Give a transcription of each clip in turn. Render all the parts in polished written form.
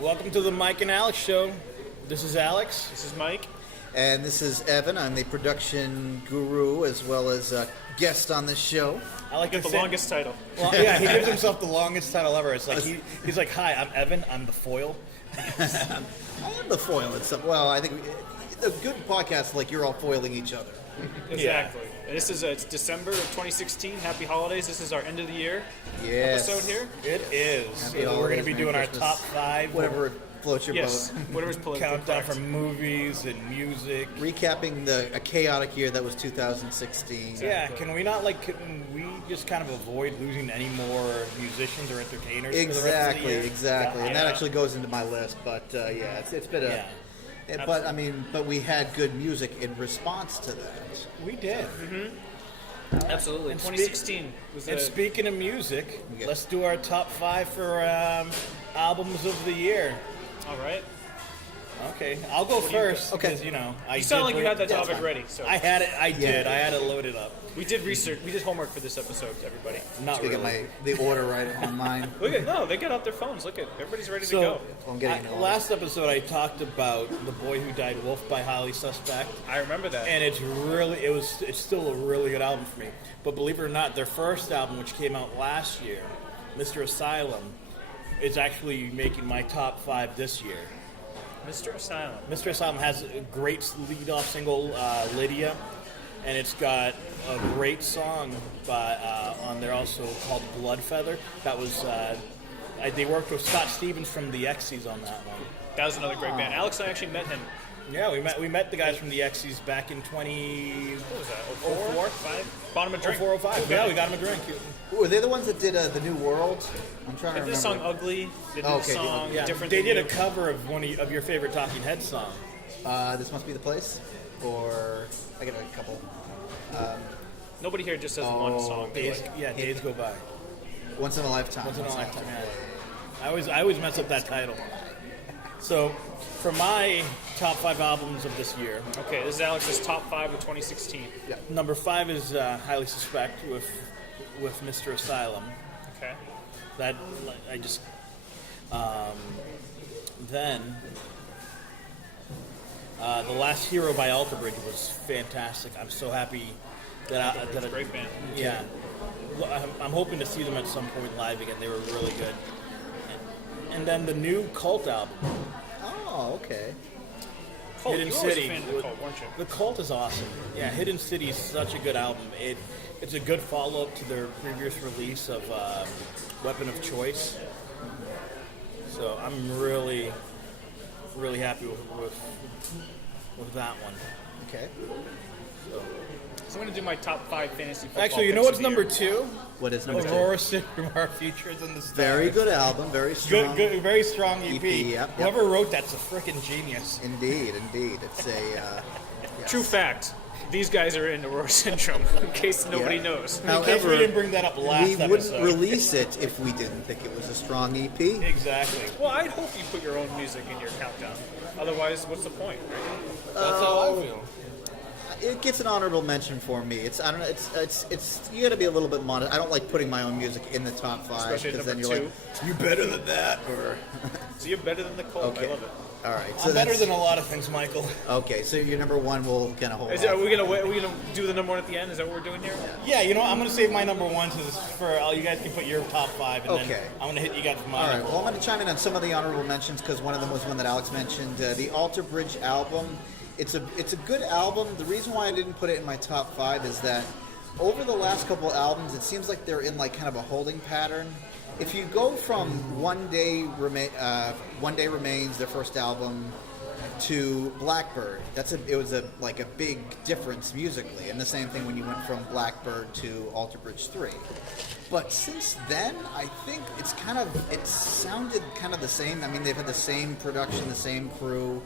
Welcome to the Mike and Alex Show. This is Alex. This is Mike. And this is Evan. I'm the production guru as well as a guest on this show. I like The longest title. Well, yeah, he gives himself the longest title ever. It's like he's like, "Hi, I'm Evan. I'm the foil." I am the foil in some. Well, I think the good podcast like you're all foiling each other. Exactly. This is it's December of 2016. Happy holidays. This is our end of the year Yes. episode here. It is. Happy So we're going to be holidays, doing Merry our Christmas. top 5, Whatever floats your Yes, boat. whatever's politically countdown correct. for movies and music. Recapping a chaotic year that was 2016. Yeah, can we just kind of avoid losing any more musicians or entertainers for the rest of the Exactly, year? exactly. And that Yeah. actually goes into my list. But yeah, it's been a. Yeah. But I mean, but we had good music in response to that. We did. Absolutely. And 2016 was And a speaking of music, Yeah. let's do our top 5 for albums of the year. all right. Okay, I'll go do you first Okay. because I You sound did like you bring- had that Yeah, topic fine. ready. So I had it. I Yeah. did. I had it loaded up. we did research. We did homework for this episode, everybody. Not To really. get the order right on mine. Look at they get out their phones. Look at everybody's ready to So, go. I'm getting it all. last episode I talked about The Boy Who Died Wolf by Highly Suspect, I remember that. and it's still a really good album for me. But believe it or not, their first album, which came out last year, Mr. Asylum, is actually making my top 5 this year. Mr. Asylum. Mr. Asylum has a great lead-off single, Lydia, and it's got a great song on there also called Blood Feather. That was they worked with Scott Stevens from the Exies on that one. That was another great band. Alex and I actually met him. Yeah, we met the guys from the Exies back in 2004, What was that? 04? 5? Bought him a drink. 05. Yeah, we got him a drink. Were they the ones that did the New World? I'm trying to They did remember. the song "Ugly." They did Okay, the song Yeah, "Different." they Than did a You. cover of one of your favorite Talking Heads songs. This must be the place, or I got a couple. Nobody here just says one song. They Days, like. yeah, Days Go By. Once in a lifetime. Once in a lifetime. Yeah. I always mess up that title. So, for my top 5 albums of this year, Okay, this is Alex's top 5 of 2016. number 5 is Highly Suspect with Mr. Asylum. Okay. That I just then The Last Hero by Alter Bridge was fantastic. I'm so happy that It's a great band. yeah. Well, I'm hoping to see them at some point live again. They were really good. And then the new Cult album, Oh, okay. Cult, Hidden you were always City. a fan of the Cult, weren't you? The Cult is awesome. Yeah, Hidden City is such a good album. It's a good follow-up to their previous release of Weapon of Choice. So I'm really, really happy with that one. Okay. So I'm going to do my top 5 fantasy football Actually, you know picks what's of the number year. 2? What is number two? Aurora Cinema Features in the Stars. Very good album. Very strong. Good, very strong EP. Yep. Whoever wrote that's a freaking genius. Indeed, indeed. It's a yes. True fact. These guys are in Aurora Syndrome, in case nobody Yeah. knows. In case However, we didn't bring that up last we episode. wouldn't release it if we didn't think it was a strong E EP. Exactly. Well, I'd hope you put your own music in your countdown. Otherwise, what's the point, right? That's how I feel. It gets an honorable mention for me. It's I don't know. It's you got to be a little bit modest. I don't like putting my own music in the top 5 Especially because then you're number like, you better than that. Or So you're better than the Cult. okay, I love it. all right. I'm better that's- than a lot of things, Michael. Okay, so your number 1 will kind of hold. Are off. we gonna do the number 1 at the end? Is that what we're doing here? Yeah, you know what? I'm going to save my number 1 for all you guys can put your top 5, and Okay. then I'm going to hit you guys with my All right. number Well, I'm one. going to chime in on some of the honorable mentions because one of them was one that Alex mentioned. The Alter Bridge album. It's a good album. The reason why I didn't put it in my top 5 is that over the last couple albums, it seems like they're in like kind of a holding pattern. If you go from One Day Remains, their first album, to Blackbird, it was a big difference musically, and the same thing when you went from Blackbird to Alter Bridge 3. But since then, I think it sounded kind of the same. I mean, they've had the same production, the same crew,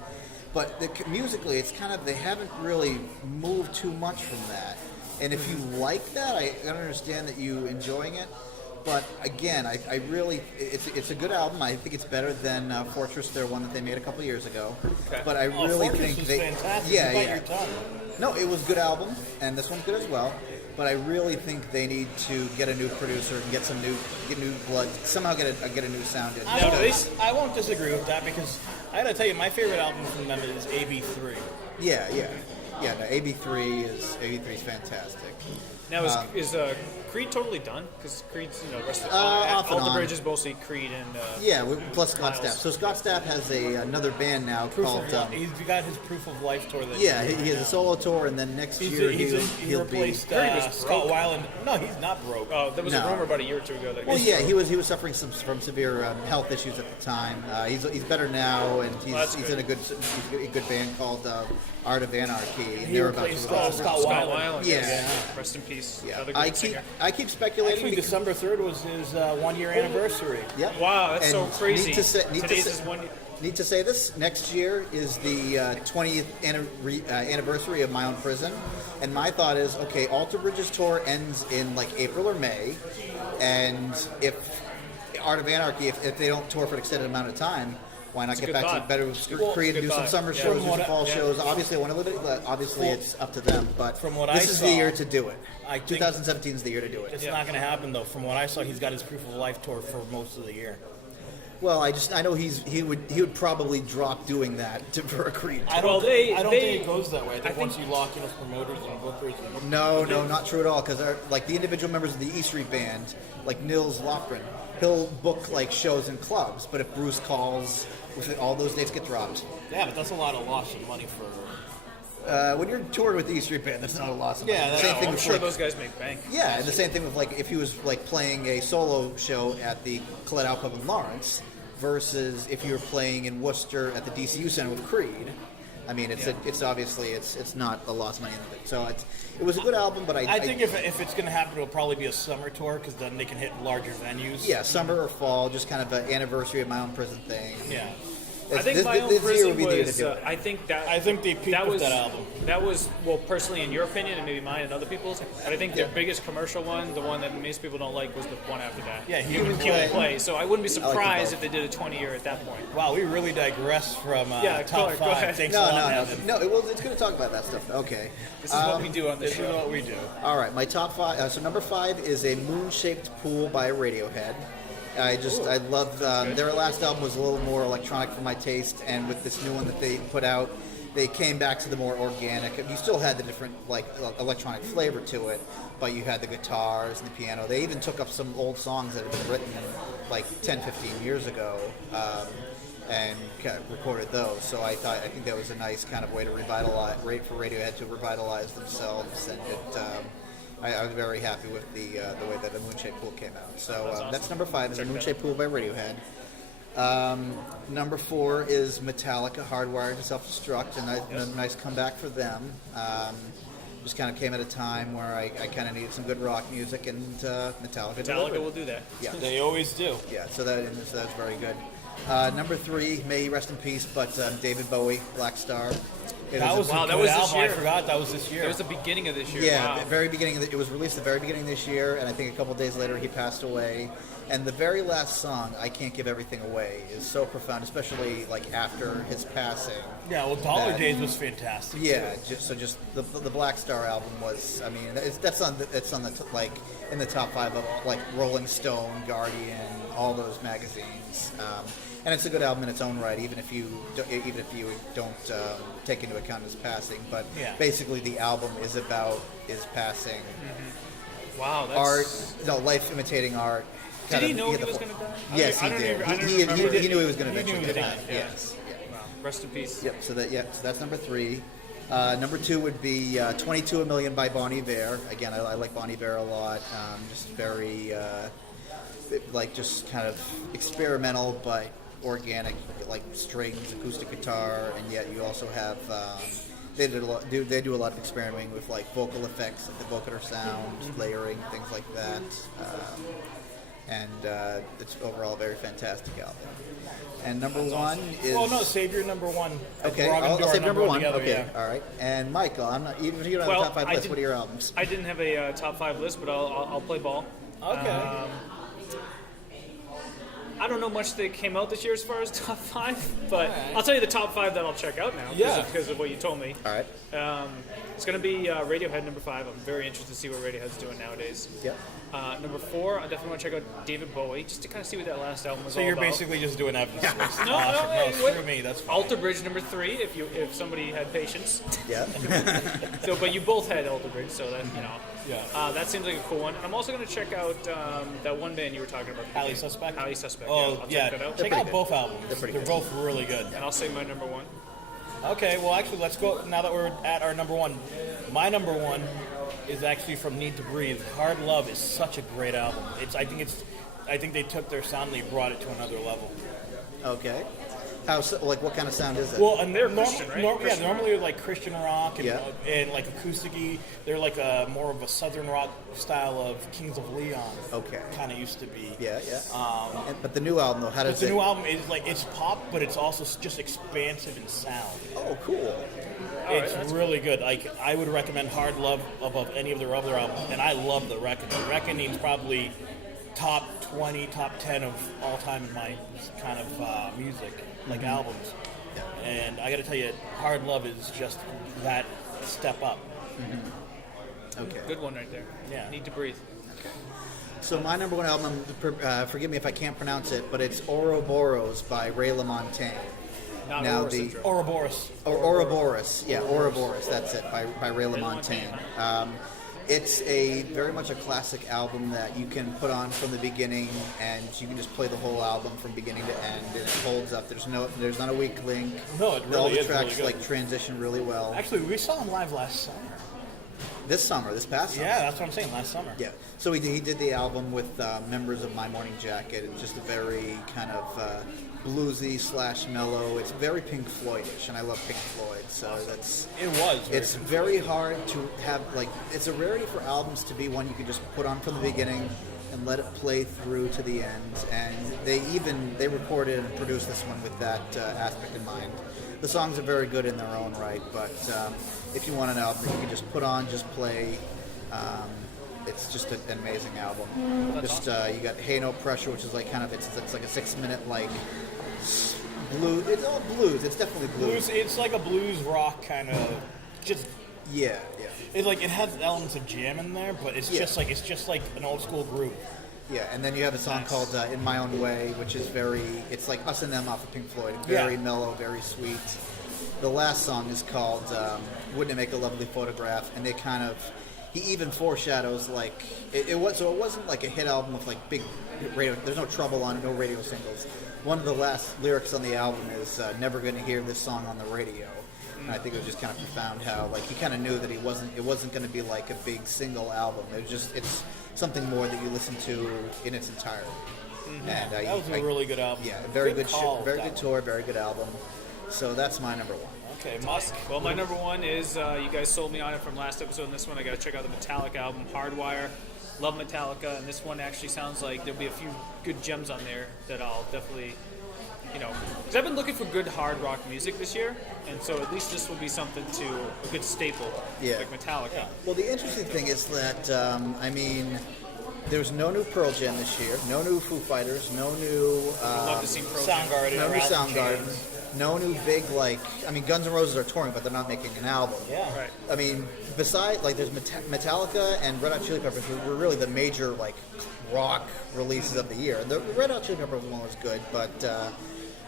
but musically, it's kind of, they haven't really moved too much from that. And if you like that, I understand that you enjoying it. But again, I really, it's a good album. I think it's better than Fortress, their one that they made a couple years ago. Okay. But I really Fortress think was they, fantastic. yeah, You bite yeah. your tongue. No, it was a good album, and this one's good as well. but I really think they need to get a new producer and get new blood, somehow get a new sound in. I won't disagree with that because I gotta tell you, my favorite album from them is AB3. Yeah. No, AB3 is fantastic. Now is Creed totally done? Because Creed's rest of Off and Alter on. Bridge is mostly Creed and Plus Scott Miles. Stapp. So Scott Stapp has another band now called. He's got his Proof of Life tour. That Yeah, he has a solo tour, and then next year he he'll be. replaced Scott broke. Weiland. No, he's not broke. there was a rumor about a year or two ago that Well, yeah, he was suffering from severe health issues at the time. He's better now, and that's he's good. in a good band called Art of Anarchy. And He they're about replaced to release. Scott Scott Weiland. Weiland. Yeah. yes. Rest in peace. Yeah, Another I great keep singer. speculating. Actually, because- December 3rd was his 1-year anniversary. Yep. Wow, that's so And crazy. Need to say, Today's is one. Need to say this. Next year is the 20th anniversary of My Own Prison, and my thought is, okay, Alter Bridge's tour ends in like April or May, and if Art of Anarchy, if they don't tour for an extended amount of time, why not a get good back thought. to better Well, Creed and good do some thought. summer Yeah. shows, From do what some fall I- shows. Obviously, I want to look at. Obviously, it's up to them, but From what this I is saw, the year to do it. I think 2017 is the year to do it. it's not going to happen though. From what I saw, he's got his Proof of Life tour for most of the year. Well, I know he would probably drop doing that for a Creed. I don't, Well, they- I don't they- think it goes that way. I think think- once you lock in with promoters and bookers, and No, not true at all. Because like the individual members of the E Street Band, like Nils Lofgren, he'll book like shows in clubs. But if Bruce calls, all those dates get dropped. yeah, but that's a lot of loss of money for. When you're touring with the E Street Band, that's not a loss. Of money. Yeah, The same no, thing I'm with sure like, those guys make bank. yeah, and the same thing with like if he was like playing a solo show at the Colette Al Club in Lawrence versus if you were playing in Worcester at the DCU Center with Creed. I mean, it's obviously it's not a loss of money. So it was a good album, but I think if it's going to happen, it'll probably be a summer tour because then they can hit larger venues. yeah, summer or fall, just kind of an anniversary of My Own Prison thing. Yeah. I think this, My Own this year Prison would be the year to was. do it. I think that. I think they peaked that with was that album. That was personally in your opinion, and maybe mine and other people's. But I think their biggest commercial one, the one that most people don't like, was the one after that. Yeah, Human Human Play. Play. So I wouldn't be like them surprised both. if they did a 20-year at that point. Wow, we really digress from Yeah, top go 5. ahead. Thanks a lot, Evan. No. It's going to talk about that stuff. Okay. This is what we do on this This is show. what we do. All right, my top 5. So number 5 is a moon-shaped pool by Radiohead. I love their last album was a little more electronic for my taste, and with this new one that they put out, they came back to the more organic. You still had the different like electronic flavor to it, but you had the guitars and the piano. They even took up some old songs that had been written like 10, 15 years ago. And kind of recorded those, so I think that was a nice kind of way to Radiohead to revitalize themselves, and I was very happy with the way that the Moonshaped Pool came out. So that's number 5 is the Moonshaped Pool by Radiohead. Number 4 is Metallica, Hardwired to Self-Destruct, and a nice comeback for them. Just kind of came at a time where I kind of needed some good rock music, and Metallica delivered. will do that. Yeah. They always do. Yeah, so that's very good. Number 3, may he rest in peace, but David Bowie, Black Star. That was Wow, a that good was this album. I year. forgot that was this year. It was the beginning of this year. Yeah, Wow. the very beginning. It was released the very beginning of this year, and I think a couple days later he passed away. And the very last song, "I Can't Give Everything Away," is so profound, especially like after his passing. Yeah, well, Dollar that- Days was fantastic. Yeah, just the Black Star album was. I mean, that's on the like in the top 5 of like Rolling Stone, Guardian, all those magazines. And it's a good album in its own right, even if you don't take into account his passing. But Yeah. basically, the album is about his passing. Wow, that's... Art, life imitating art. Did he Kind of- know he had was the- going to die? Yes, I he don't did. even- I don't He remember. knew he was going to He knew eventually he was die. gonna- yeah. Yes. Yeah. Wow. Rest in peace. Yep. So that's number 3. Number 2 would be 22 a Million by Bon Iver. Again, I like Bon Iver a lot. Just very like just kind of experimental but organic, like strings, acoustic guitar, and yet you also have they do a lot of experimenting with like vocal effects, like the vocoder sound, layering, things like that. And it's overall a very fantastic album. And number 1 is Well, no, save your number 1. okay. We're all gonna I'll do our say number 1. together, Okay, yeah. all right. And Michael, I'm not even if you don't have Well, a top 5 I list. did- What are your albums? I didn't have a top 5 list, but I'll play ball. Okay. I don't know much that came out this year as far as top 5, but Alright. I'll tell you the top 5 that I'll check out now Yeah. because of what you told me. All right. It's going to be Radiohead number 5. I'm very interested to see what Radiohead's doing nowadays. Yep. Number 4, I definitely want to check out David Bowie just to kind of see what that last album was So all you're about. basically just doing Evan's list. No, Awesome. no, Screw me. That's fine. Alter Bridge number 3, if somebody had patience. Yeah. So, but you both had Alter Bridge, so that Yeah. that seems like a cool one. And I'm also going to check out that one band you were talking about. Highly Suspect? Highly Suspect. Oh, I'll yeah. check that out. Check out both albums. They're pretty They're good. both really good. And I'll say my number 1. Okay, well, actually, let's go. Now that we're at our number 1, my number 1 is actually from Need to Breathe. Hard Love is such a great album. I think they took their sound and they brought it to another level. Okay. How like what kind of sound is it? Well, and they're Christian, right? Christian normally like Christian rock and, Yeah. and like acoustic-y. They're like more of a southern rock style of Kings of Leon. Okay. Kind of used to be. Yeah, yeah. But the new album though, how But does the it? new album is like it's pop, but it's also just expansive in sound. Oh, cool. It's really good. Like I would recommend Hard Love above any of their other albums, and I love The Reckoning. Reckoning's probably top 20, top 10 of all time in my kind of music, like albums. And I got to tell you, Hard Love is just that step up. Okay. Good one right there. Yeah. Need to Breathe. So my number 1 album, forgive me if I can't pronounce it, but it's Ouroboros by Ray LaMontagne. Not Now Aurora the- Syndrome. Ouroboros. Or Ouroboros, yeah, Ouroboros. That's it by Ray LaMontagne. It's a very much a classic album that you can put on from the beginning, and you can just play the whole album from beginning to end, and it holds up. There's not a weak link. No, it All really the is really tracks good. like transition really well. Actually, we saw him live last summer. This past summer. Yeah, that's what I'm saying. Last summer. Yeah. So he did the album with members of My Morning Jacket. It's just a very kind of bluesy / mellow. It's very Pink Floyd-ish, and I love Pink Floyd. So that's It was. it's very hard to have it's a rarity for albums to be one you can just put on from the beginning and let it play through to the end. And they recorded and produced this one with that aspect in mind. The songs are very good in their own right, but if you want an album that you can just put on, just play, it's just an amazing album. You got Hey No Pressure, which is like kind of it's like a 6-minute like blues. It's all blues. It's definitely blues. It's like a blues rock kind of. Just Yeah. it it has elements of jam in there, but it's Yeah. just like an old school groove. Yeah, and then you have a song called "In My Own Way," which is it's like Us and Them off of Pink Floyd. Very mellow, very sweet. The last song is called "Wouldn't It Make a Lovely Photograph," and he even foreshadows like it wasn't like a hit album with like big radio. There's no trouble on it, no radio singles. One of the last lyrics on the album is "Never Gonna Hear This Song on the Radio." And I think it was just kind of profound how like he kind of knew that it wasn't going to be like a big single album. It's something more that you listen to in its entirety. And That was a really good album. Yeah, very good call, very that good one. tour, very good album. So that's my number 1. Okay, Musk. Well, my number 1 is you guys sold me on it from last episode. And this one, I got to check out the Metallica album, Hardwire. Love Metallica, and this one actually sounds like there'll be a few good gems on there that I'll definitely, because I've been looking for good hard rock music this year, and so at least this will be something a good staple, Yeah. like Metallica. Well, the interesting thing is that there's no new Pearl Jam this year, no new Foo Fighters, no new I'd love to see Pro Jam. Soundgarden. no or new Alice in Soundgarden, Chains. no new big Guns N' Roses are touring, but they're not making an album. Yeah. Right. I mean, besides, there's Metallica and Red Hot Chili Peppers were really the major, rock releases of the year. The Red Hot Chili Peppers one was good, but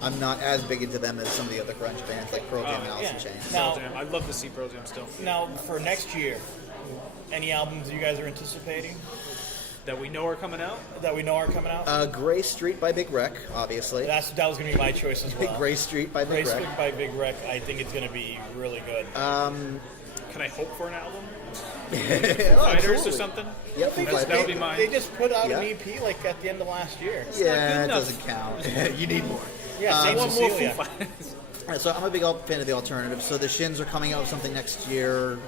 I'm not as big into them as some of the other grunge bands like Pearl Jam and Alice in yeah. Chains. Now- Pro Jam. I'd love to see Pro Jam still. Now, for next year, any albums you guys are anticipating That we know are coming out. that we know are coming out? Gray Street by Big Wreck, obviously. that was going to be my choice as well. Gray Street by Big Grace Wreck. by Big Wreck. I think it's going to be really good. Can I hope for an album? Oh, Fighters absolutely. or something? Yep, Foo That would be Fighters. mine. They just put out Yeah. an EP at the end of last year. Yeah, good it enough. doesn't count. You need more. Yeah, I Saint want more Foo Cecilia. Fighters. So I'm a big fan of the alternative. So the Shins are coming out with something next year,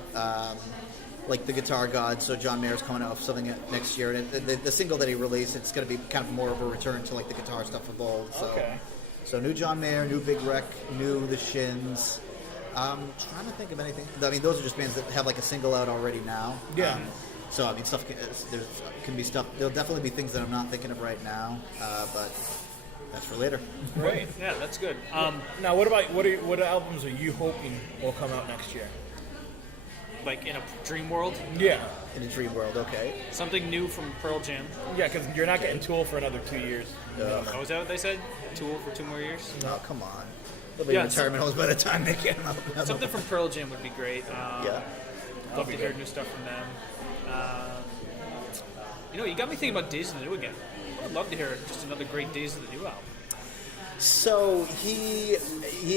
like the Guitar Gods. So John Mayer's coming out with something next year, and the single that he released, it's going to be kind of more of a return to the guitar stuff of old. So, Okay. so new John Mayer, new Big Wreck, new the Shins. Trying to think of anything. I mean, those are just bands that have a single out already now. Yeah. So I mean, there can be stuff. There'll definitely be things that I'm not thinking of right now, but that's for later. Great. Yeah, that's good. Now, what albums are you hoping will come out next year? like in a dream world. Yeah, In a dream world, okay. Something new from Pearl Jam. yeah, because you're not getting Tool for another 2 years. Ugh. Oh, is that what they said? Tool for 2 more years? No, come on. They'll be in Yeah, retirement homes by the time they get out. Something from Pearl Jam would be great. Yeah. Love to hear new stuff from them. You got me thinking about Days of the New again. I would love to hear just another great Days of the New album. So he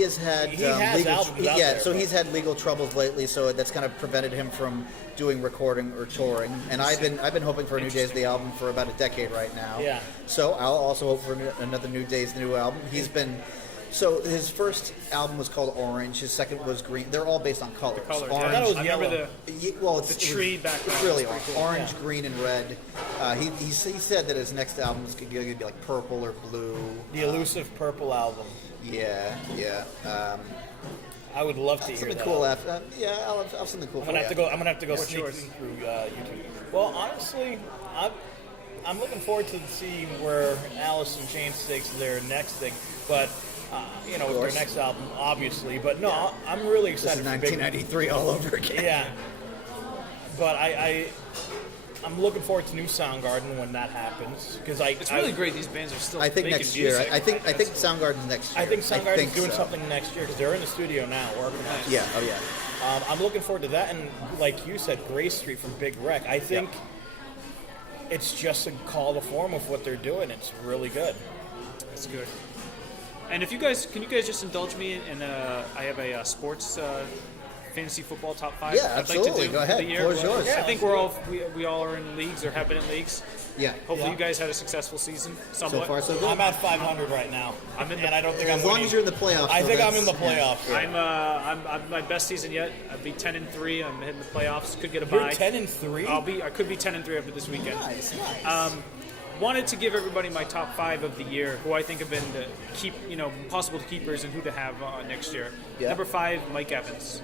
has had He has legal albums out there, so but- he's had legal troubles lately, so that's kind of prevented him from doing recording or touring. And I've been hoping for a New Days of the album for about a decade right now. Yeah. So I'll also hope for another New Days of the New album. So his first album was called Orange. His second was Green. They're all based on colors. Colors. Orange. I thought it was I remember yellow. Well, the tree background. It's really is pretty all cool. orange, Yeah. green, and red. He said that his next album is going to be like purple or blue. The elusive Purple album. Yeah. I would love to hear Something that. cool album. after. Yeah, I'll have something cool. I'm gonna have to go. I'm gonna have to go What's sneak yours? through YouTube. Well, honestly, I'm looking forward to see where Alice in Chains takes their next thing, but with course. their next album, obviously. But no, I'm really This excited is for Big. 1993 all over again. Yeah, but I'm looking forward to New Soundgarden when that happens because It's really great. These bands are still. I think making next year. music. I think That's- Soundgarden's next year. I think Soundgarden's doing so. something next year because they're in the studio now working on it. Yeah. Oh yeah. I'm looking forward to that, and like you said, Gray Street from Big Wreck. I think it's just a call to form of what they're doing. It's really good. That's good. And if you guys, can you guys just indulge me in? I have a sports fantasy football top 5. Yeah, I'd like absolutely. to do Go ahead. for the year. Floor is yours. Yeah, I think we all are in leagues or have been in leagues. Yeah. Hopefully, Yeah. you guys had a successful season. So Somewhat. far, so good. I'm at 500 right now, and I don't think As I'm long winning. as you're in the playoffs. I though, think I'm in the that's- playoffs. I'm my best season yet. I'd be 10-3. I'm hitting the playoffs. Could get a You're bye. 10-3. I could be 10-3 after this weekend. Nice. Nice. Wanted to give everybody my top 5 of the year, who I think have been possible keepers and who to have next year. Yeah. Number 5, Mike Evans,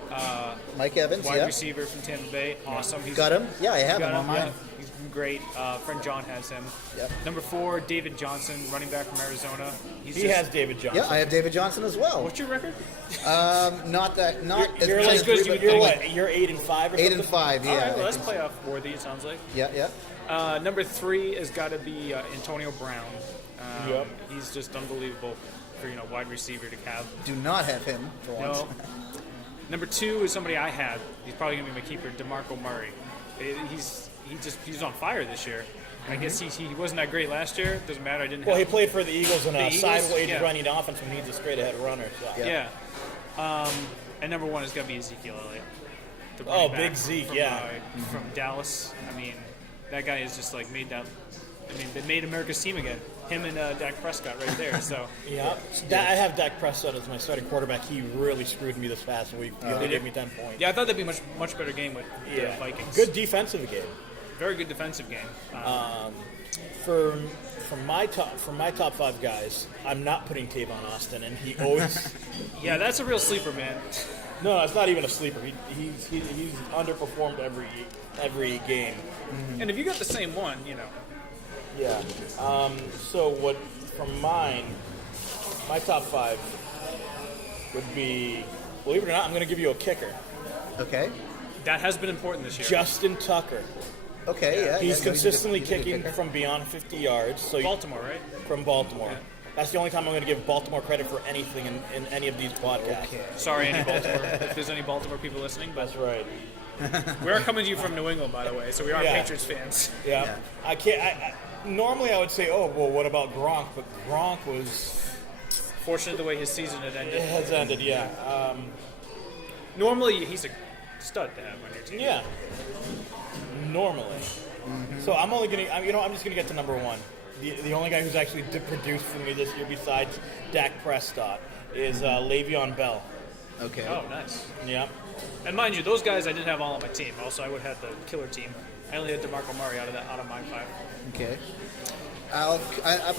Mike Evans. wide Yeah. receiver from Tampa Bay. Awesome. He's Got him. Yeah, I have got him on mine. yeah. He's been great. Friend John has him. Yep. Number 4, David Johnson, running back from Arizona. He has David Johnson. Yeah, I have David Johnson as well. What's your record? Not that. Not You're as like, good as you you're would what? You're 8-5 or 8 something? and 5. Yeah. All right, well, I that's think so. playoff worthy. It sounds like. Yeah. Number 3 has got to be Antonio Brown. Yep. He's just unbelievable for wide receiver to have. Do not have him for once. No. Number 2 is somebody I had. He's probably gonna be my keeper, DeMarco Murray. He's on fire this year. I guess he wasn't that great last year. Doesn't matter. I didn't. Well, he have played for the Eagles in The a Eagles? sideways Yeah. running offense when he needs a straight ahead runner. So. Yeah. Yeah. And number 1 is gonna be Ezekiel Elliott. the Oh, running Big back Zeke, from, yeah. From Dallas. I mean, that guy is just like made that. I mean, they made America's team again. Him and Dak Prescott right there. So Yeah, I have Dak Prescott as my starting quarterback. He really screwed me this past week. He only gave me 10 points. yeah, I thought that'd be much better game with the Vikings. Good defensive game. Very good defensive game. For my top 5 guys, I'm not putting Tavon Austin, and he always. Yeah, that's a real sleeper, man. No, it's not even a sleeper. He's underperformed every game. And if you got the same one, Yeah. So what from my top 5 would be, believe it or not, I'm going to give you a kicker. Okay. that has been important this year. Justin Tucker. Okay. Yeah. He's yeah, consistently he's a good kicking kicker. from beyond 50 yards. So Baltimore, right? from Baltimore. Yeah. That's the only time I'm going to give Baltimore credit for anything in any of these podcasts. Okay. Sorry, any Baltimore. If there's any Baltimore people listening, but That's right. we are coming to you from New England, by the way, so we are Yeah. Patriots fans. Yeah. Yeah. I can't. Normally I would say, oh well, what about Gronk? But Gronk Fortunate the way his season had it ended. has ended. Yeah. Normally, he's a stud to have on your team. Yeah. Normally. So I'm only gonna. I'm just gonna get to number 1. The only guy who's actually did produce for me this year, besides Dak Prescott, is Le'Veon Bell. Okay. Oh, nice. Yeah. And mind you, those guys I didn't have all on my team. Also, I would have had the killer team. I only had DeMarco Murray out of my 5. Okay. I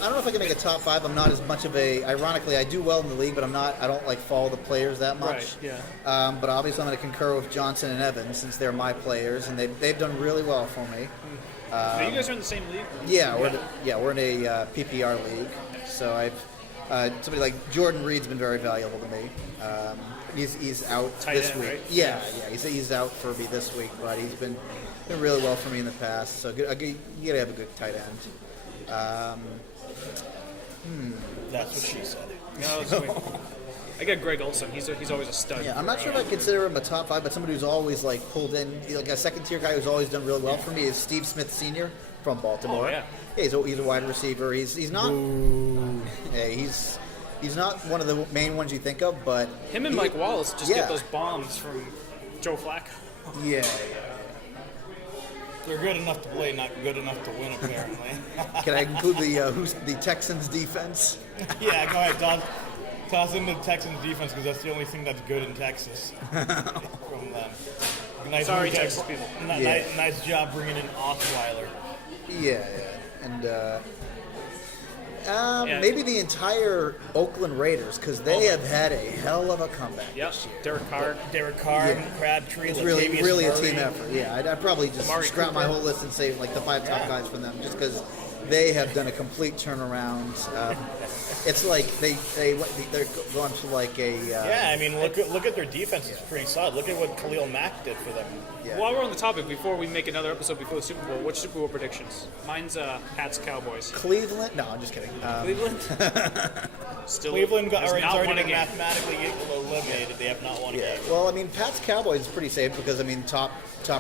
don't know if I can make a top 5. I'm not as much of a. Ironically, I do well in the league, but I don't like follow the players that much. Right, yeah. But obviously, I'm going to concur with Johnson and Evans since they're my players, and they've done really well for me. Now, you guys are in the same league? Yeah, we're in a PPR league, so Somebody like Jordan Reed's been very valuable to me. He's out Tight this end, week. right? Yeah. He's out for me this week, but he's been really well for me in the past. So you gotta have a good tight end. That's what she said. No, it's sweet. I got Greg Olson. He's always a stud. Yeah, I'm not sure if I consider him a top 5, but somebody who's always like pulled in, like a second tier guy who's always done really well for me is Steve Smith Sr. from Baltimore. Oh, yeah. He's a wide receiver. He's not. Hey, he's not one of the main ones you think of, but Him and Mike Wallace just Yeah. get those bombs from Joe Flacco. yeah. They're good enough to play, not good enough to win, apparently. Can I include the Texans defense? Yeah, go ahead, toss into the Texans defense because that's the only thing that's good in Texas. From them. Nice Sorry, move, Texas people. Yeah. Nice job bringing in Osweiler. Yeah, and Yeah. maybe the entire Oakland Raiders because they have had a hell of a comeback Yep. this year. Derek Carr. Derek Carr, Yeah. Crabtree, It's Latavius really a Murray. team effort. Yeah, I'd probably just Amari scrap my Cooper. whole list and say like the 5 top guys from them, just because they have done a complete turnaround. It's like they're going to like a Yeah, I mean, look at their defense. It's pretty solid. Look at what Khalil Mack did for them. yeah. While we're on the topic, before we make another episode before the Super Bowl, what's Super Bowl predictions? Mine's Pats Cowboys. Cleveland. No, I'm just kidding. Cleveland. Still, Cleveland has has not already won a been game. mathematically eliminated. They have not won a Yeah. game. Well, I mean, Pats Cowboys is pretty safe because I mean top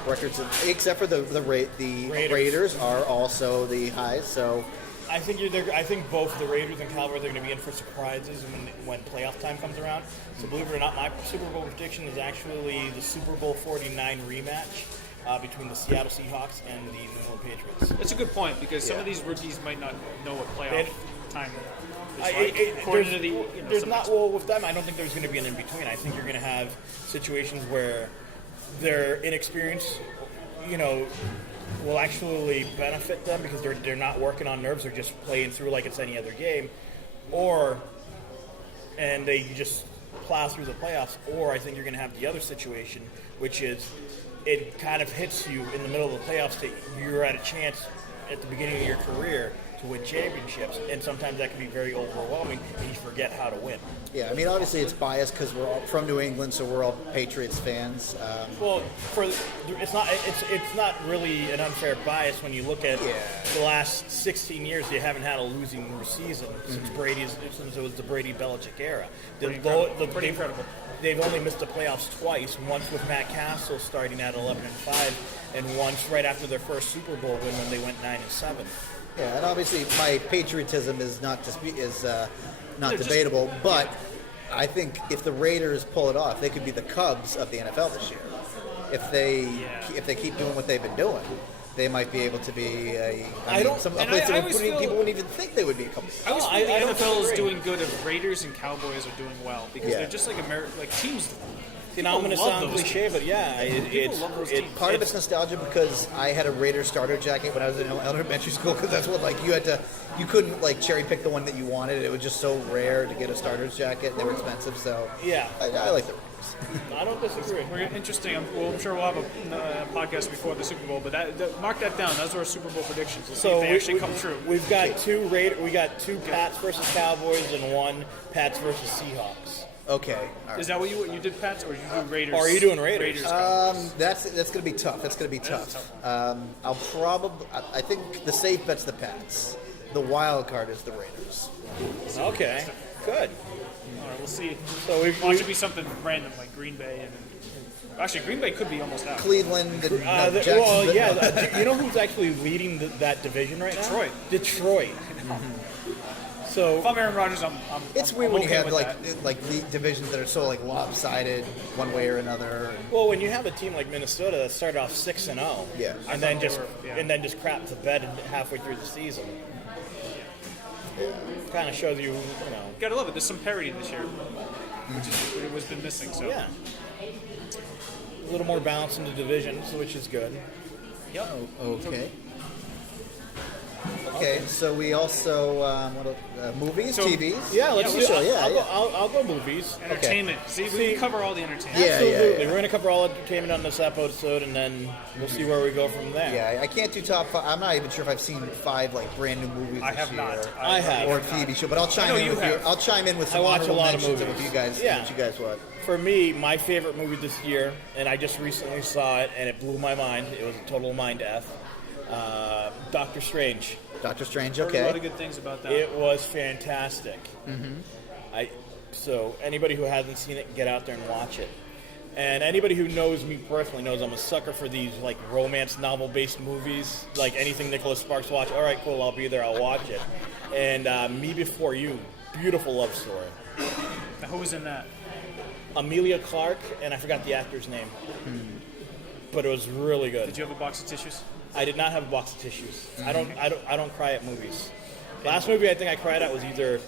records except for the Raiders are also the highest. So I think both the Raiders and Cowboys are going to be in for surprises when playoff time comes around. So believe it or not, my Super Bowl prediction is actually the Super Bowl 49 rematch between the Seattle Seahawks and the New England Patriots. That's a good point because some Yeah. of these rookies might not know what playoff They- time is like. According to the, there's some not well with them. I don't think there's going to be an in between. I think you're going to have situations where their inexperience, will actually benefit them because they're not working on nerves. They're just playing through like it's any other game, and they just plow through the playoffs. Or I think you're going to have the other situation, which is it kind of hits you in the middle of the playoffs that you're at a chance at the beginning of your career to win championships, and sometimes that can be very overwhelming, and you forget how to win. yeah, I mean, obviously it's biased because we're all from New England, so we're all Patriots fans. Well, it's not really an unfair bias when you look at the last 16 years. You haven't had a losing season since it was the Brady Belichick era. Pretty incredible. They've only missed the playoffs twice. Once with Matt Castle starting at 11-5, and once right after their first Super Bowl win when they went 9-7. Yeah, and obviously my patriotism is not not They're just- debatable, but I think if the Raiders pull it off, they could be the Cubs of the NFL this year. If they keep doing what they've been doing, they might be able to be a place that I always feel- people wouldn't even think they would be a couple. I always No, think I the don't NFL is disagree. doing good if Raiders and Cowboys are doing well because Yeah. they're just like teams. Now I'm going to love sound those cliche, teams. but yeah, People love those teams. Part of it's nostalgia because I had a Raiders starter jacket when I was in elementary school because that's what you couldn't like cherry pick the one that you wanted. It was just so rare to get a starter's jacket and they were expensive. So Yeah. I like the Raiders. I don't disagree. We're interesting. I'm sure we'll have a podcast before the Super Bowl, but mark that down. Those are our Super Bowl predictions. Let's see if they actually come true. We've got two Pats versus Cowboys and one Pats versus Seahawks. Okay. All right. Is that what you did, Pats, or you do Raiders? Or are you doing Raiders? Cowboys? That's going to be tough. That's going to be tough. I think the safe bet's the Pats. The wild card is the Raiders. Okay, good. All right, we'll see. So Watch it be something random like Green Bay and. Actually, Green Bay could be almost out. Cleveland and well, Jacksonville. yeah. You know who's actually leading that division right now? Detroit. So If I'm Aaron Rodgers, I'm It's weird I'm when okay you have with like that. like the divisions that are so like lopsided one way or another. well, when you have a team like Minnesota that started off 6-0, Yeah. and then they just were, yeah. and then just crap to bed halfway through the season, kind of shows you, Gotta love it. There's some parity this year, which has been missing. So yeah, a little more balance in the divisions, which is good. Yep. Okay. Okay, so we also movies, So- TVs. Yeah, let's Yeah, do. sure, yeah, yeah. I'll go movies. Entertainment. See, we can cover all the entertainment. Yeah, Absolutely. We're going to cover all entertainment on this episode, and then we'll see where we go from there. Yeah, I can't do top 5. I'm not even sure if I've seen 5 like brand new movies. I this have year. not. I have. Or TV show, but I'll chime know in. you With have. I'll chime in with some I watch a honorable lot of mentions movies. If you guys, Yeah. what you guys want. For me, my favorite movie this year, and I just recently saw it, and it blew my mind. It was a total mind F. Doctor Strange. Doctor Strange. Heard a lot of Okay. good things about that. It was fantastic. So anybody who hasn't seen it, get out there and watch it. And anybody who knows me personally knows I'm a sucker for these like romance novel-based movies, like anything Nicholas Sparks watch. All right, cool, I'll be there, I'll watch it. And Me Before You, beautiful love story. Now, who was in that? Amelia Clark, and I forgot the actor's name, but it was really good. Did you have a box of tissues? I did not have a box of tissues. I don't cry at movies. Last movie I think I cried at was either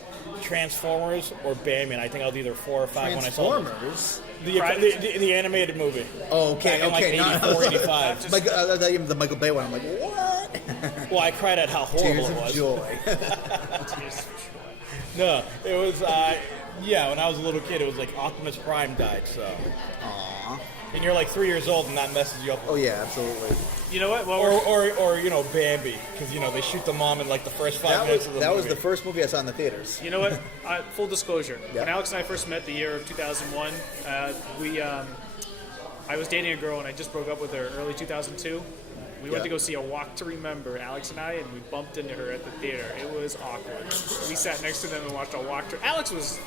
Transformers or Batman. I think I was either 4 or 5 when I saw it. Transformers. The animated movie. Oh, okay, Back in, like, okay. 84, 85. The Michael Bay one. I'm like, what? Well, I cried at how horrible Tears it of was. joy. No, it was. When I was a little kid, it was like Optimus Prime died. So, Aww. and you're like 3 years old, and that messes you up. Oh yeah, absolutely. You know what? Well, Or Bambi, because they shoot the mom in like the first 5 minutes of the That movie. was the first movie I saw in the theaters. you know what? Full disclosure. Yeah. When Alex and I first met the year of 2001, I was dating a girl and I just broke up with her early 2002. We went Yeah. to go see A Walk to Remember, Alex and I, and we bumped into her at the theater. It was awkward. We sat next to them and watched A Walk to... Alex was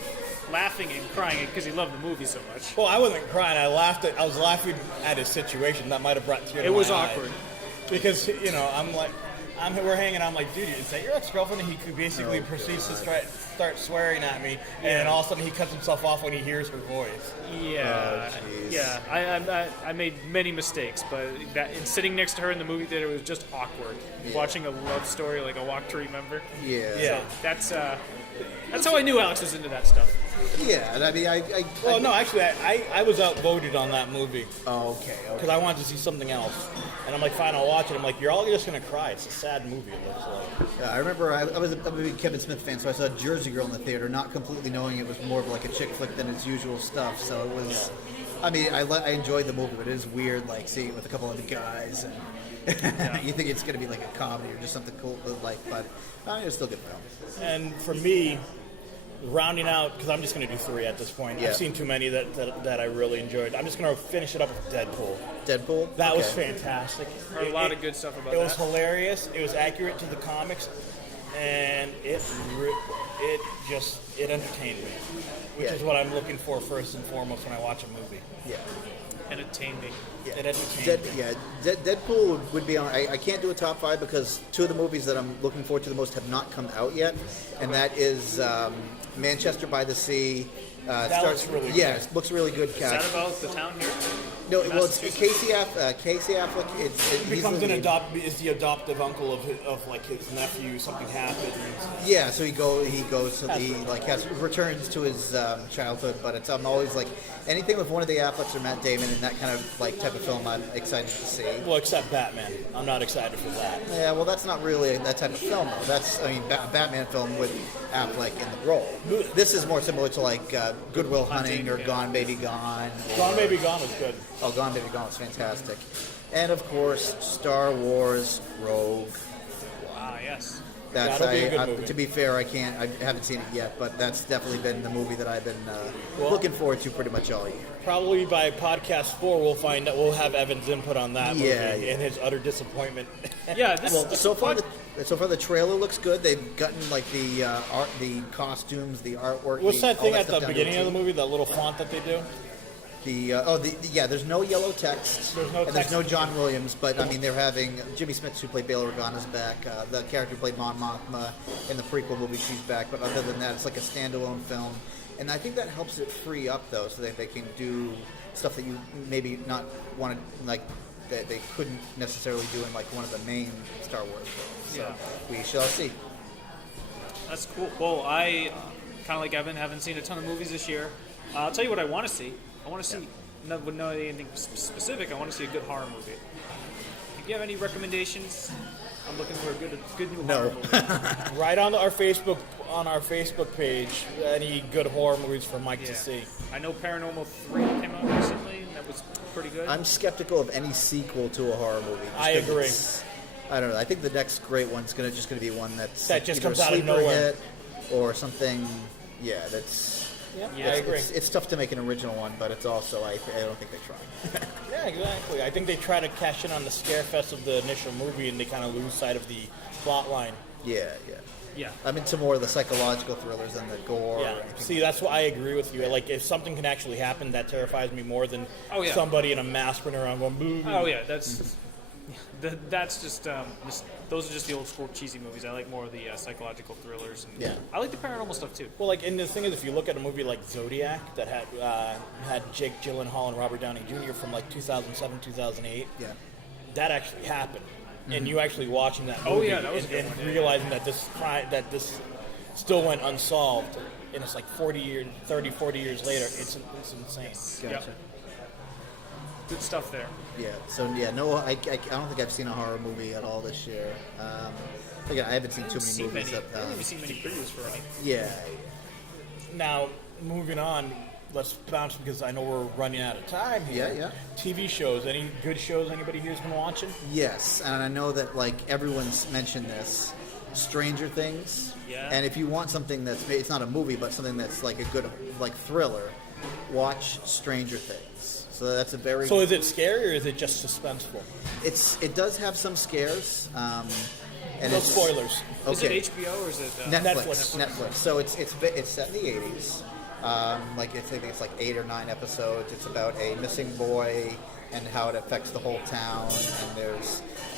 laughing and crying because he loved the movie so much. Well, I wasn't crying. I was laughing at his situation. That might have brought tears. It was to my eye. awkward. Because we're hanging out. I'm like, dude, is that your ex-girlfriend? And he basically proceeds to start swearing at me, and then all of a sudden he cuts himself off when he hears her voice. Yeah, Oh, jeez. yeah. I made many mistakes, but and sitting next to her in the movie theater was just awkward. Watching a love story like A Walk to Remember. Yeah. Yeah. That's how I knew Alex was into that stuff. Yeah, and I mean, Well, no, actually, I was outvoted on that movie Oh, okay. because I wanted to see something else, and I'm like, fine, I'll watch it. I'm like, you're all just gonna cry. It's a sad movie. It looks like. Yeah, I remember I'm a big Kevin Smith fan, so I saw Jersey Girl in the theater, not completely knowing it was more of like a chick flick than its usual stuff. So it was. I mean, I enjoyed the movie, but it is weird, like seeing it with a couple other guys, and you think it's gonna be like a comedy or just something cool, but it was still a good film. And for me, rounding out, because I'm just going to do 3 at this point. Yeah. I've seen too many that I really enjoyed. I'm just going to finish it up with Deadpool. Deadpool. That was Okay. fantastic. Heard a lot of good stuff about It was that. hilarious. It was accurate to the comics, and it entertained me, which Yeah. is what I'm looking for first and foremost when I watch a movie. Yeah. Entertained me. It entertained me. Deadpool would be on. I can't do a top 5 because 2 of the movies that I'm looking forward to the most have not come out yet, and that is Manchester by the Sea. Looks really good. Yeah, it looks really good. Is that about the town here? No, well, it's Casey Affleck. He becomes is the adoptive uncle of like his nephew. Something happens. Yeah, so he goes to returns to his childhood, but it's I'm always like anything with one of the Afflecks or Matt Damon and that kind of like type of film I'm excited to see. Well, except Batman. I'm not excited for that. Yeah, well, that's not really that type of film though. That's Batman film with Affleck in the role. This is more similar to like Good Will Hunting or yeah. Gone Baby Gone. Gone Baby Gone was good. Oh, Gone Baby Gone was fantastic, and of course Star Wars Rogue. Ah, yes. That's That'll be a good movie. to be fair, I haven't seen it yet, but that's definitely been the movie that I've been looking forward to pretty much all year. Probably by podcast 4, we'll have Evan's input on that movie Yeah. and his utter disappointment. Yeah, this Well, this so far pod- the trailer looks good. They've gotten like the art, the costumes, the artwork. What's that all thing at stuff the down to beginning a of the T. movie? That little font that they do. There's no yellow text. There's no and text. there's no John Williams, but I mean they're having Jimmy Smith, who played Bail Organa's back. The character who played Mon Mothma in the prequel movie, she's back. But other than that, it's like a standalone film, and I think that helps it free up though, so that they can do stuff that you maybe not want to like that they couldn't necessarily do in like one of the main Star Wars films. So we shall see. That's cool. Well, I kind of like Evan, haven't seen a ton of movies this year. I'll tell you what I want to see. I want to see, wouldn't know anything specific. I want to see a good horror movie. I think you have any recommendations? I'm looking for a good new No. horror movie. Right on our Facebook page, any good horror movies for Mike to see. I know Paranormal 3 came out recently, and that was pretty good. I'm skeptical of any sequel to a horror movie. just I 'cause agree. I don't know. I think the next great one's just gonna be one that's That just either comes a out of sleeper nowhere. hit or something. Yeah, that's. Yeah, Yeah, I agree. It's tough to make an original one, but it's also I don't think they try. Yeah, exactly. I think they try to cash in on the scare fest of the initial movie, and they kind of lose sight of the plot line. Yeah. yeah. I'm into more of the psychological thrillers than the gore. Yeah. Or anything. See, that's why I agree with you. Like, if something can actually happen, that terrifies me more than Oh, yeah. somebody in a mask running around going boo. Oh yeah, that's just those are just the old school cheesy movies. I like more of the psychological thrillers. And Yeah. I like the paranormal stuff too. Well, like, and the thing is, if you look at a movie like Zodiac that had Jake Gyllenhaal and Robert Downey Jr. from like 2007, 2008, Yeah. that actually happened. And you actually watching that movie Oh, yeah, that was a and, good and one, yeah. realizing that this still went unsolved, and it's like 40 years later, it's insane. Gotcha. Yep. Good stuff there. Yeah. So no, I don't think I've seen a horror movie at all this year. Again, I haven't seen too many movies. I haven't even seen many previews for any. Yeah. Now, moving on, let's bounce because I know we're running out of time here. Yeah. TV shows, any good shows anybody here's been watching? Yes, and I know that like everyone's mentioned this, Stranger Things. Yeah. And if you want something it's not a movie, but something that's like a good like thriller, watch Stranger Things. So that's a very. So is it scary or is it just suspenseful? It does have some scares. And No it's, spoilers. Okay. Is it HBO or is it Netflix. So it's set in the 80s. I think it's like 8 or 9 episodes. It's about a missing boy and how it affects the whole town. And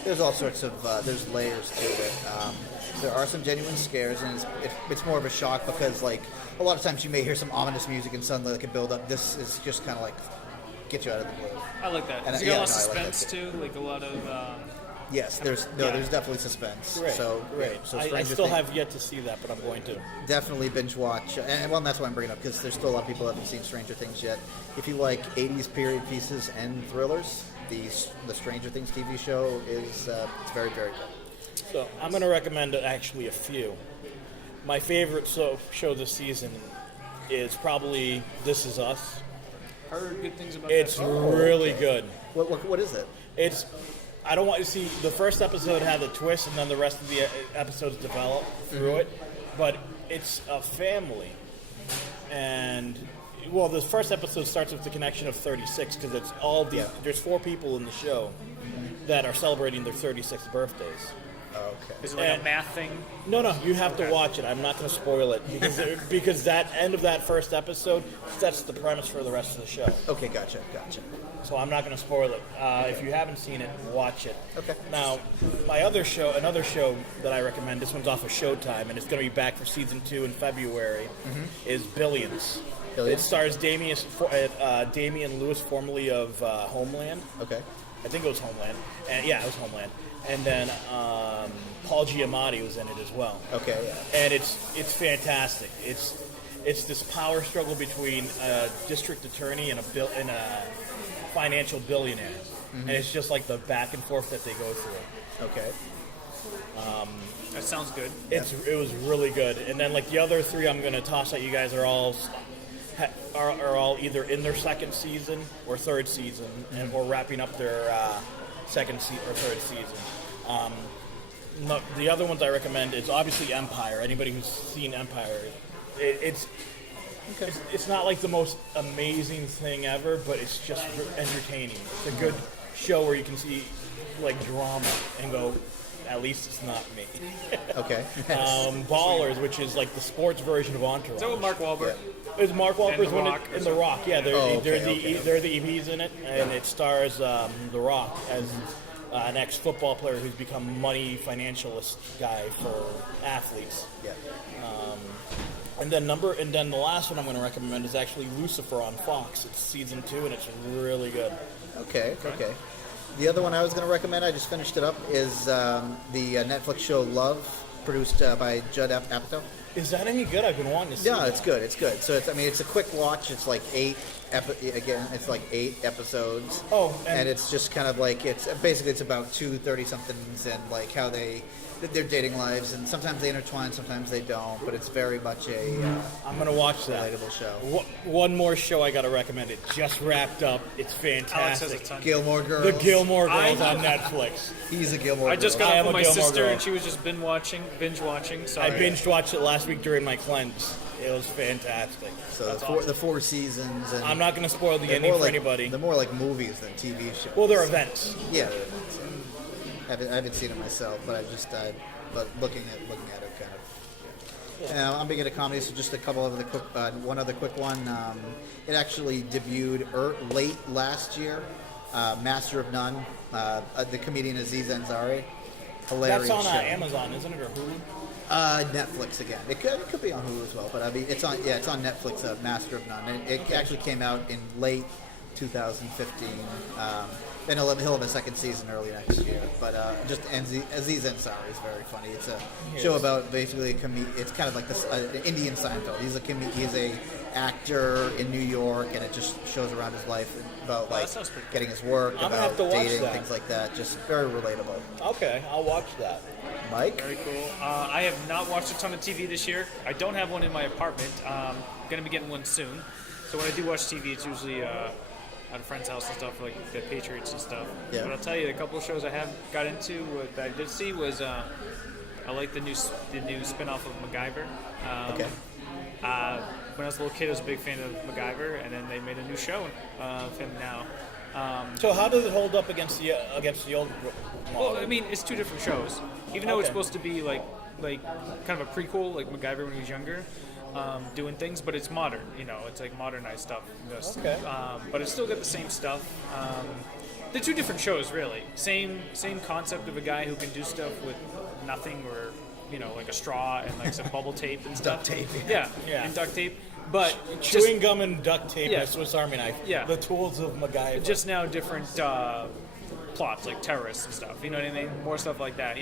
there's all sorts of there's layers to it. There are some genuine scares, and it's more of a shock because like a lot of times you may hear some ominous music and suddenly like a build up. This is just kind of like get you out of the blue. I like that. And It's got a lot of I like that suspense too, like a lot of. Yes, there's definitely suspense. Great, So great. So I Stranger still Things- have yet to see that, but I'm going to. Definitely binge watch, and that's why I'm bringing it up because there's still a lot of people that haven't seen Stranger Things yet. If you like 80s period pieces and thrillers, the Stranger Things TV show is it's very, very good. So I'm going to recommend actually a few. My favorite show this season is probably This Is Us. Heard good things about It's that. really good. What is it? It's. I don't want to see the first episode had a twist, and then the rest of the episodes develop through it. But it's a family, and well, the first episode starts with the connection of 36 because it's all the. Yeah. There's 4 people in the show that are celebrating their 36th birthdays. Okay. Is it like a math thing? No, you have to watch it. I'm not going to spoil it because that end of that first episode sets the premise for the rest of the show. Okay, gotcha. So I'm not going to spoil it. If you haven't seen it, watch it. Okay. Now, another show that I recommend. This one's off of Showtime, and it's going to be back for season 2 in February. Is Billions. Billions? It stars Damian Lewis, formerly of Homeland. Okay. I think it was Homeland, and yeah, it was Homeland. And then Paul Giamatti was in it as well. Okay. Yeah. And it's fantastic. It's this power struggle between a district attorney and a financial billionaire, and it's just like the back and forth that they go through. Okay. That sounds good. It was really good. And then like the other 3 I'm going to toss at you guys are all either in their second season or third season, or wrapping up their second or third season. The other ones I recommend is obviously Empire. Anybody who's seen Empire, it's not like the most amazing thing ever, but it's just entertaining. It's a good show where you can see like drama and go, at least it's not me. Okay. Ballers, which is like the sports version of Entourage. Is that with Mark Wahlberg? Is Mark Wahlberg The Rock in The Rock? Yeah, they're okay. they're the EVs in it, and it stars The Rock as an ex-football player who's become financialist guy for athletes. Yeah. And then the last one I'm going to recommend is actually Lucifer on Fox. It's season 2, and it's really good. Okay. The other one I was going to recommend, I just finished it up, is the Netflix show Love, produced by Judd Apatow. Is that any good? I've been wanting to see. Yeah, that. it's good. It's good. So it's a quick watch. It's like it's like 8 episodes. Oh, and it's just kind of like it's about two 30-somethings and like how their dating lives, and sometimes they intertwine, sometimes they don't. But it's very much a I'm gonna watch that. relatable show. One more show I gotta recommend. It just wrapped up. It's Alex has a fantastic. ton. Gilmore Girls. The Gilmore Girls I- on Netflix. He's a Gilmore. I just Girls. got I up am with a my Gilmore sister, girl. and she was just binge watching. So I binged watched it last week during my cleanse. It was fantastic. So the four seasons. And I'm not gonna spoil the they're ending more for like, anybody. They're more like movies than TV shows. Well, they're events. Yeah. I haven't seen it myself, but but looking at it kind of. I'm big into comedy, so just a couple of the quick, one other quick one. It actually debuted late last year. Master of None, the comedian Aziz Ansari. Hilarious That's on show. Amazon, isn't it, or Hulu? Netflix again. It could be on Hulu as well, but I mean it's on Netflix. Master of None, and it actually came out in late 2015. And he'll have a second season early next year. But just Aziz Ansari is very funny. It's a show about basically it's kind of like this Indian Seinfeld. He's a actor in New York, and it just shows around his life about like that sounds pretty getting his work, I'm gonna about have to watch dating, that. things like that. Just very relatable. Okay, I'll watch that. Mike. Very cool. I have not watched a ton of TV this year. I don't have one in my apartment. Going to be getting one soon. So when I do watch TV, it's usually at a friend's house and stuff, like the Patriots and stuff. Yeah. But I'll tell you, a couple of shows I have got into that I did see was I like the new spin-off of MacGyver. Okay. When I was a little kid, I was a big fan of MacGyver, and then they made a new show of him now. So how does it hold up against the old model? Well, I mean, it's two different shows. Even though it's Okay. supposed to be like kind of a prequel, like MacGyver when he was younger, doing things, but it's modern. It's like modernized stuff. Okay. But it's still got the same stuff. They're two different shows, really. Same concept of a guy who can do stuff with nothing, or like a straw and like some bubble tape and stuff. Duct tape. Yeah, Yeah. and duct tape. But Chewing gum and duct tape Yeah. and a Swiss Army knife. Yeah. The tools of MacGyver. just now different plots, like terrorists and stuff. You know what I mean? More stuff like that.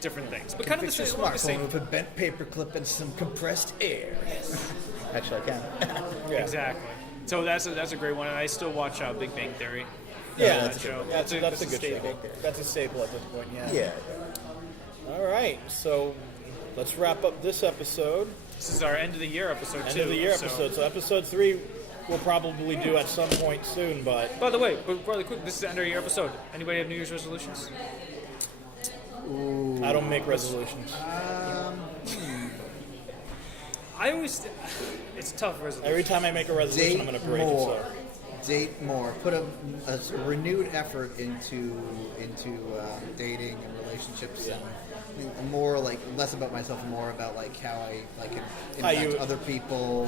Different things. But kind of the same. Along the same. with a bent paperclip and some compressed air. Actually, I can. Yeah. Exactly. So that's a great one, and I still watch Big Bang Theory. Yeah, that's a show. that's a good staple. show. That's a staple at this point. Yeah. Yeah. All right, so let's wrap up this episode. This is our end of the year episode End too. of the year so- episode. So episode 3 we'll probably do at some point soon, but By the way, but really quick, this is the end of the year episode. Anybody have New Year's resolutions? I don't make resolutions. I always. It's a tough resolution. Every time I make a resolution, Date I'm going to break more. it. So. Date more. Put a renewed effort into dating and relationships, and more like less about myself, more about like how I like can How impact you- other people,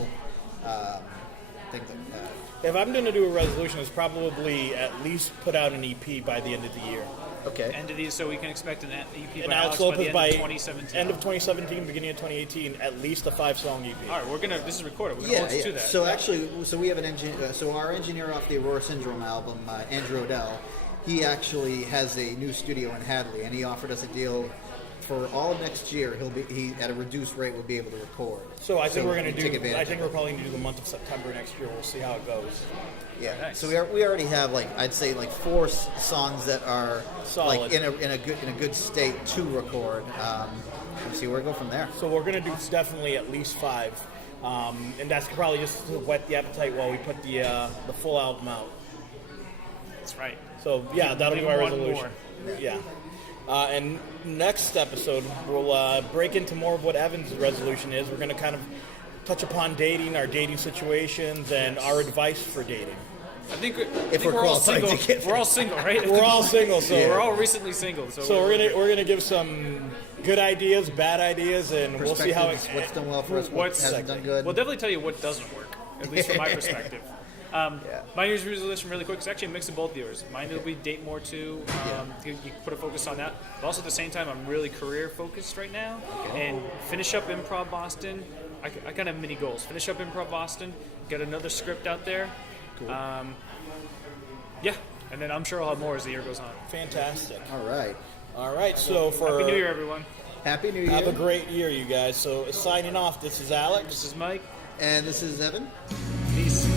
things like that. If I'm going to do a resolution, it's probably at least put out an EP by the end of the year. Okay. End of these, so we can expect an EP And by Alex Alex by the Lopez end by of 2017. end of 2017, beginning of 2018, at least a 5-song EP. All right, this is recorded. We're gonna Yeah, hold you yeah. to that. So actually, we have an engineer. So our engineer off the Aurora Syndrome album, Andrew Odell, he actually has a new studio in Hadley, and he offered us a deal for all of next year. He at a reduced rate will be able to record. So I think we're going we to take do. advantage I think of we're probably going to do the month of September next year. We'll see how it goes. Yeah. Nice. So we already have I'd say 4 songs that are Solid. like in a good state to record. Let's see where we go from there. So we're going to do definitely at least 5, and that's probably just to whet the appetite while we put the full album out. That's right. So yeah, that'll be Leave my one resolution. Yeah. And next episode, we'll break into more of what Evan's resolution is. We're going to kind of touch upon dating, our dating situations, and our advice for dating. I think we're we're all qualified single. to get We're all single, right? We're all single, so We're all recently single. so we're gonna give some good ideas, bad ideas, and we'll see how it. Perspectives, what's done well for us, what hasn't done good. We'll definitely tell you what doesn't work, at least from my perspective. My New Year's resolution, really quick, is actually a mix of both of yours. Mine will be date more too. You put a focus on that. But also at the same time, I'm really career focused right now. And finish up Improv Boston. I kind of have mini goals. Finish up Improv Boston, get another script out there. Cool. Yeah, and then I'm sure I'll have more as the year goes on. Fantastic. All right. All right, so for Happy New Year, everyone. Happy New Year. have a great year, you guys. So signing off. This is Alex. This is Mike. And this is Evan. Peace.